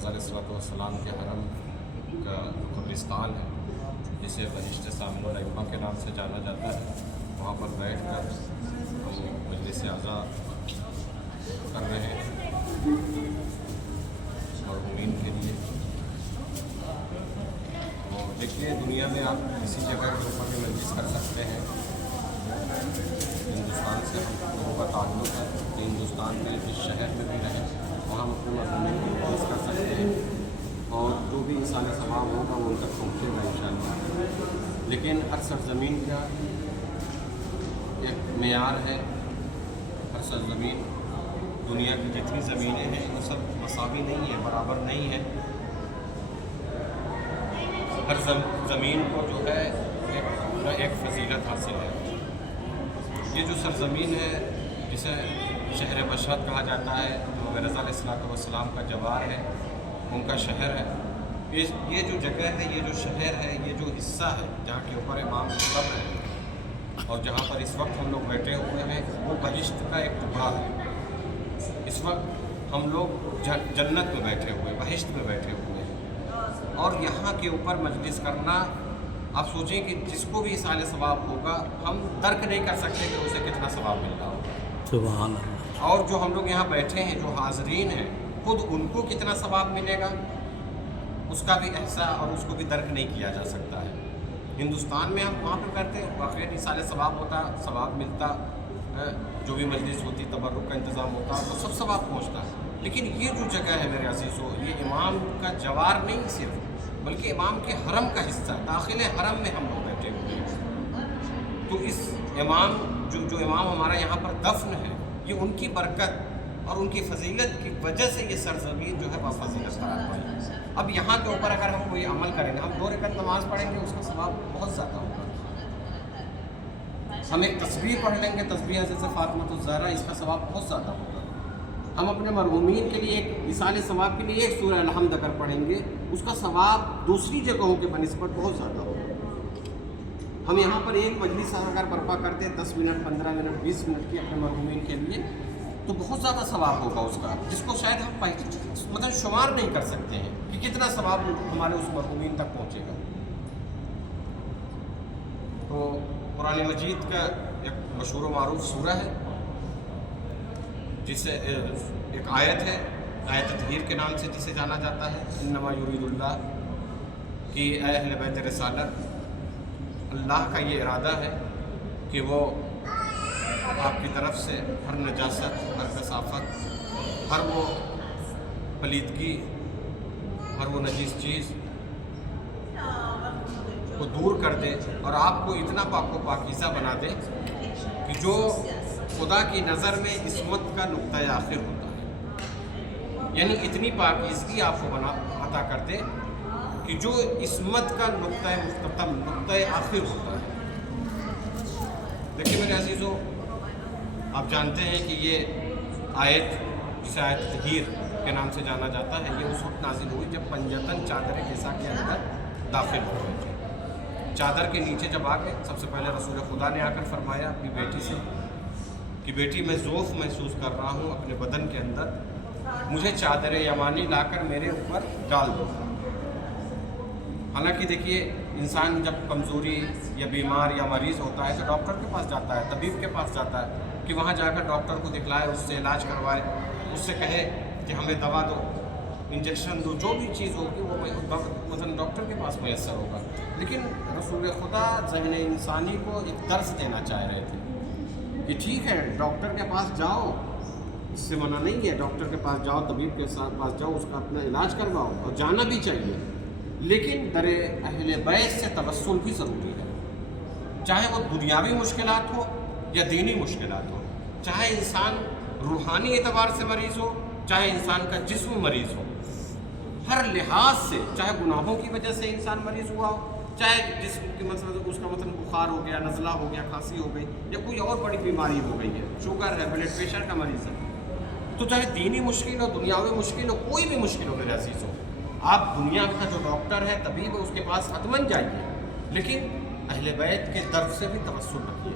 रज़ा अलैहिस्सलाम के हरम का कब्रिस्तान है, जिसे बहिश्त सामिन रैमा के नाम से जाना जाता है। वहाँ पर बैठ कर हम मजलिस आज़ा कर रहे हैं मरहूमीन के लिए। तो देखिए, दुनिया में आप किसी जगह के ऊपर भी मजलिस कर सकते हैं। हिंदुस्तान से हम लोगों का ताल्लुक़ है कि हिंदुस्तान में जिस शहर में भी रहें वहाँ हम अपने मरहूमीन की मजलिस कर सकते हैं और जो भी इंसान सवाब होगा वो उन तक पहुँचेगा इंशाअल्लाह। लेकिन हर सरज़मीन का एक मेयार है। हर सरज़मीन, दुनिया की जितनी ज़मीनें हैं वो सब मसावी नहीं है, बराबर नहीं है। हर ज़मीन को जो है एक फजीलत हासिल है। ये जो सरज़मीन है जिसे शहर मशहद कहा जाता है, जो रज़ा अलैहिस्सलाम का जवार है, उनका शहर है। ये जो जगह है, ये जो शहर है, ये जो हिस्सा है जहाँ के ऊपर इमाम की कब्र है और जहाँ पर इस वक्त हम लोग बैठे हुए हैं, वो बहिश्त का एक टुकड़ा है। इस वक्त हम लोग जन्नत में बैठे हुए, बहिश्त में बैठे हुए हैं और यहाँ के ऊपर मजलिस करना, आप सोचें कि जिसको भी साले सवाब होगा, हम दर्क नहीं कर सकते कि उसे कितना सवाब मिल रहा होगा। सुभान अल्लाह। और जो हम लोग यहाँ बैठे हैं, जो हाज़रीन हैं, खुद उनको कितना सवाब मिलेगा उसका भी एहसास और उसको भी दर्क नहीं किया जा सकता है। हिंदुस्तान में हम वहाँ पर करते वाक़ई साले सवाब होता, सवाब मिलता, जो भी मजलिस होती, तबर्रुक का इंतज़ाम होता, तो सब सवाब पहुँचता। लेकिन ये जो जगह है मेरे अज़ीज़ों, ये इमाम का जवार नहीं सिर्फ, बल्कि इमाम के हरम का हिस्सा, दाखिल हरम में हम लोग बैठे हुए हैं। तो इस इमाम जो इमाम हमारा यहाँ पर दफन है, ये उनकी बरकत और उनकी फजीलत की वजह से ये सरज़मीन जो है वह फजीलत करार पाई। अब यहाँ के ऊपर अगर हम कोई अमल करेंगे, हम 2 रकात नमाज़ पढ़ेंगे, उसका सवाब बहुत ज़्यादा होगा। हम एक तस्बीह पढ़ लेंगे, तस्बीह हज़रत फ़ातिमा ज़हरा, इसका सवाब बहुत ज़्यादा होगा। हम अपने मरहूमीन के लिए एक मिसाल सवाब के लिए एक सूरह अल-हम्द अगर पढ़ेंगे, उसका सवाब दूसरी जगहों के बनिस्बत बहुत ज़्यादा होगा। हम यहाँ पर एक मजलिस अगर बर्पा करते हैं 10 मिनट, 15 मिनट, 20 मिनट की अपने मरहूमीन के लिए, तो बहुत ज़्यादा सवाब होगा उसका, जिसको शायद हम मतलब शुमार नहीं कर सकते हैं कि कितना सवाब हमारे उस मरहूमीन तक पहुँचेगा। तो कुरान मजीद का एक मशहूर व मारूफ सूरा है, जिसे एक आयत है, आयत तहीर के नाम से जिसे जाना जाता है। इन्नमा युरीदुल्लाह कि ऐ अहले बैत रिसालत, अल्लाह का ये इरादा है कि वो आपकी तरफ से हर नजासत, हर कसाफत, हर वो पलीदगी, हर वो नजीस चीज़ को दूर कर दे और आपको इतना पाक व पाकीज़ा बना दे कि जो खुदा की नज़र में इस्मत का नुक्ता आखिर होता है। यानी इतनी पाकीज़गी आपको अता कर दे कि जो इस्मत का नुक्ता मुख्ततम, नुक्ता आखिर होता है। देखिए मेरे अज़ीज़ों, आप जानते हैं कि ये आयत, जिसे आयत तहीर के नाम से जाना जाता है, ये उस वक्त नाजिल हुई जब पंजतन चादर किस्सा के अंदर दाखिल हो गए थे। चादर के नीचे जब आ गए, सबसे पहले रसूल खुदा ने आकर फरमाया अपनी बेटी से कि बेटी, मैं ज़ौफ़ महसूस कर रहा हूँ अपने बदन के अंदर, मुझे चादर यमानी लाकर मेरे ऊपर डाल दो। हालांकि देखिए, इंसान जब कमज़ोरी या बीमार या मरीज़ होता है तो डॉक्टर के पास जाता है, तबीब के पास जाता है कि वहाँ जाकर डॉक्टर को दिखलाए, उससे इलाज करवाए, उससे कहे कि हमें दवा दो, इंजेक्शन दो, जो भी चीज़ होगी वो मतलब डॉक्टर के पास मैसर होगा। लेकिन रसूल खुदा ज़हन इंसानी को एक दर्स देना चाह रहे थे कि ठीक है, डॉक्टर के पास जाओ, इससे मना नहीं है, डॉक्टर के पास जाओ, तबीब के पास जाओ, उसका अपना इलाज करवाओ और जाना भी चाहिए। लेकिन दरे अहले बैत से तवस्सुल भी ज़रूरी है, चाहे वो दुनियावी मुश्किलात हो या दीनी मुश्किलात हो, चाहे इंसान रूहानी एतबार से मरीज़ हो, चाहे इंसान का जिस्म मरीज़ हो, हर लिहाज से, चाहे गुनाहों की वजह से इंसान मरीज़ हुआ हो, चाहे जिस्म की मतलब उसका मतलब बुखार हो गया, नज़ला हो गया, खांसी हो गई या कोई और बड़ी बीमारी हो गई है, शुगर है, ब्लड प्रेशर का मरीज़ है, तो चाहे दीनी मुश्किल हो, दुनियावी मुश्किल हो, कोई भी मुश्किल हो मेरे अज़ीज़ हो, आप दुनिया का जो डॉक्टर है, तबीब है, उसके पास हतमन जाइए, लेकिन अहले बैत के दर्द से भी तवस्सुल रखिए।